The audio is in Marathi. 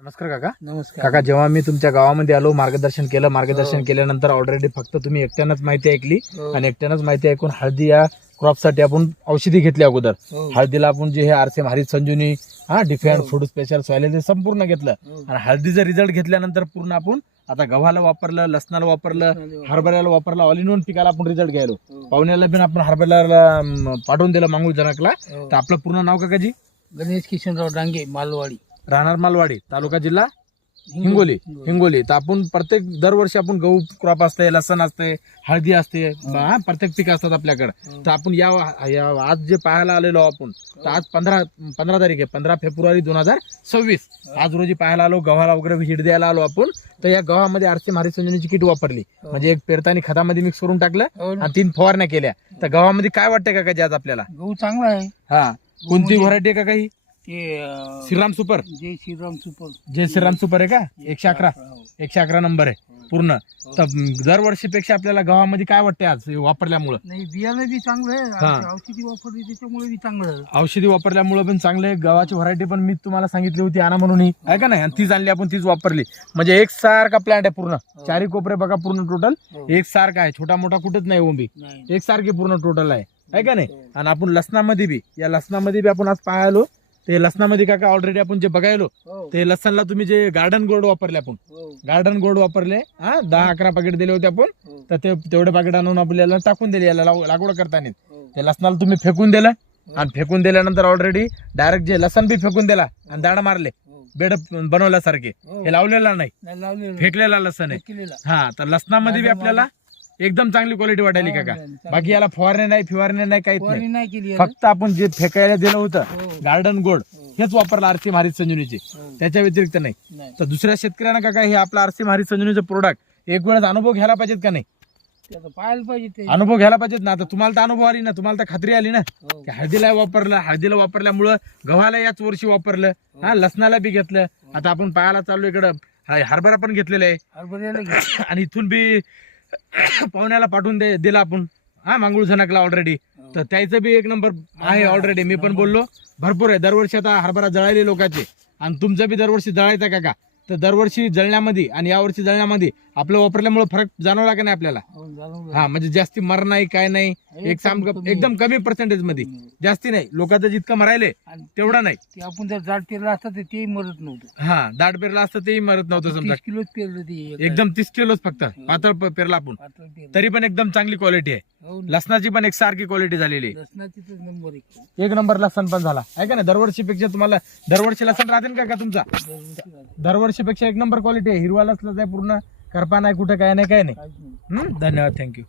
नमस्कार काका. नमस्कार. काका, जेव्हा मी तुमच्या गावामध्ये आलो, मार्गदर्शन केल्यानंतर ऑलरेडी फक्त तुम्ही एकट्यानंच माहिती ऐकली हो. आणि एकट्यानंच माहिती ऐकून हळदी या क्रॉपसाठी आपण औषधी घेतली अगोदर. हो. हळदीला आपण जे हे आरसेम हरित संजीवनी डिफेंड हो. फूड स्पेशल सॉइल ते संपूर्ण घेतलं हो. आणि हळदीचा रिझल्ट घेतल्यानंतर पूर्ण आपण आता गव्हाला वापरलं, लसणाला वापरलं, हरभऱ्याला वापरलं, ऑल इन वन पिकाला आपण रिझल्ट घ्यायलो. हो. पाहुण्याला पण आपण हरभऱ्याला पाठवून दिलं मांगूळ जनकला. हो. तर आपलं पूर्ण नाव काकाजी? गणेश किशनराव डांगे, मालवाडी, राहणार मालवाडी, तालुका जिल्हा हिंगोली. तर आपण प्रत्येक दरवर्षी आपण गहू क्रॉप असते, लसण असते, हळदी असते, प्रत्येक पीक असतात आपल्याकडे. तर आपण या आज जे पाहायला आलेलो आपण, तर आज 15 तारीख आहे, 15 फेब्रुवारी 2026. आज रोजी पाहायला आलो, गव्हाला वगैरे व्हिजिट द्यायला आलो आपण. तर या गव्हामध्ये आरसेम हरित संजीवनीची किट वापरली, म्हणजे एक पेरतानी खतामध्ये मिक्स करून टाकलं हो ना. आणि 3 फवारण्या केल्या. तर गव्हामध्ये काय वाटतंय काका आज आपल्याला? गहू चांगला आहे. हा, कोणती व्हरायटी आहे का काही? ते श्रीराम सुपर, जय श्रीराम सुपर, जय श्रीराम सुपर आहे का? 111 हो. 111 नंबर आहे पूर्ण. हो. तर दरवर्षीपेक्षा आपल्याला गव्हामध्ये काय वाटते आज वापरल्यामुळं? नाही, बियाणं बी चांगलं हा. आहे, औषधी वापरली त्याच्यामुळे बी चांगलं झालं. औषधी वापरल्यामुळे पण चांगलं आहे. गव्हाची व्हरायटी पण मी तुम्हाला सांगितली होती आणा म्हणून, आहे का नाही? आणि तीच आणली आपण, तीच वापरली. म्हणजे एक सारखा प्लांट आहे पूर्ण, चारी कोपरे बघा पूर्ण टोटल हो. एक सारखा आहे, छोटा मोठा कुठंच नाही ओंबी, नाही. एक सारखी पूर्ण टोटल आहे का नाही? हो. आणि आपण लसणामध्ये बी आपण आज पाहायलो. ते लसणामध्ये काका ऑलरेडी आपण जे बघायलो, हो. ते लसणला तुम्ही जे गार्डन गोल्ड वापरले आपण, हो. गार्डन गोल्ड वापरले, 10-11 पाकिट दिले होते आपण. हो. तर ते तेवढे पाकिट आणून आपल्याला टाकून दिले याला लागवड करताना. हो. ते लसणाला तुम्ही फेकून दिलं आणि फेकून दिल्यानंतर ऑलरेडी डायरेक्ट जे लसण बी फेकून दिला आणि दाणा मारले, हो. बेड बनवल्यासारखे. हो. हे लावलेला नाही, नाही लावलेलं. फेकलेला लसण आहे. केलेला. हा, तर लसणामध्ये बी आपल्याला एकदम चांगली क्वालिटी वाटायली काका. बाकी याला फवारणे नाही, फिवारणे नाही, काहीच फवारणी नाही. नाही केली याला. फक्त आपण जे फेकायला दिलं होतं हो. गार्डन गोल्ड, हो. हेच वापरलं आरसीएम हरित संजीवनीचे, हो. त्याच्या व्यतिरिक्त नाही. नाही. तर दुसऱ्या शेतकऱ्यांना काका हे आपलं आरसीएम हरित संजीवनीचं प्रोडक्ट एक वेळेस अनुभव घ्यायला पाहिजेत का नाही? ते आता पाहायला पाहिजे ते. अनुभव घ्यायला पाहिजेत ना. आता तुम्हाला तर अनुभव आली ना, तुम्हाला तर खात्री आली ना हो. की हळदीला वापरल्यामुळं गव्हाला याच वर्षी वापरलं, लसणाला बी घेतलं. आता आपण पाहायला चाललो इकडं हरभरा पण घेतलेला आहे हरभऱ्याला घे. आणि इथून बी पाहुण्याला पाठवून दिला आपण मांगूळ झनकला ऑलरेडी. तर त्याचं बी एक नंबर आहे ऑलरेडी. मी पण बोललो भरपूर आहे. दरवर्षी आता हरभरा जळायले लोकांचे, आणि तुमचं बी दरवर्षी जळायचा काका. तर दरवर्षी जळण्यामध्ये आणि यावर्षी जळण्यामध्ये आपलं वापरल्यामुळे फरक जाणवला का नाही आपल्याला? हो, जाणून हा, म्हणजे जास्ती मर नाही, काय नाही, एकदम कमी पर्सेंटेज मध्ये, जास्ती नाही. लोकांचं जितकं मरायले आणि तेवढा नाही. ते आपण जर जाड पेरलं असतं तर तेही मरत नव्हतं. हा, दाट पेरला असतं तेही मरत नव्हतं समजा. 30 किलोच पेरलं ते एकदम 30 किलोच फक्त पातळ पेरला आपण, पातळ पेरलं. तरी पण एकदम चांगली क्वालिटी आहे. हो ना. लसणाची पण एक सारखी क्वालिटी झालेली आहे. लसणाची तर नंबर एक. एक नंबर लसण पण झाला आहे का नाही? दरवर्षीपेक्षा तुम्हाला दरवर्षी लसण राहते का तुमचा? दरवर्षी राहतं. दरवर्षीपेक्षा एक नंबर क्वालिटी आहे. हिरवा लसणाचा आहे पूर्ण, करपा नाही, कुठे काय नाही, काय नाही. काहीच नाही. धन्यवाद, थँक्यू.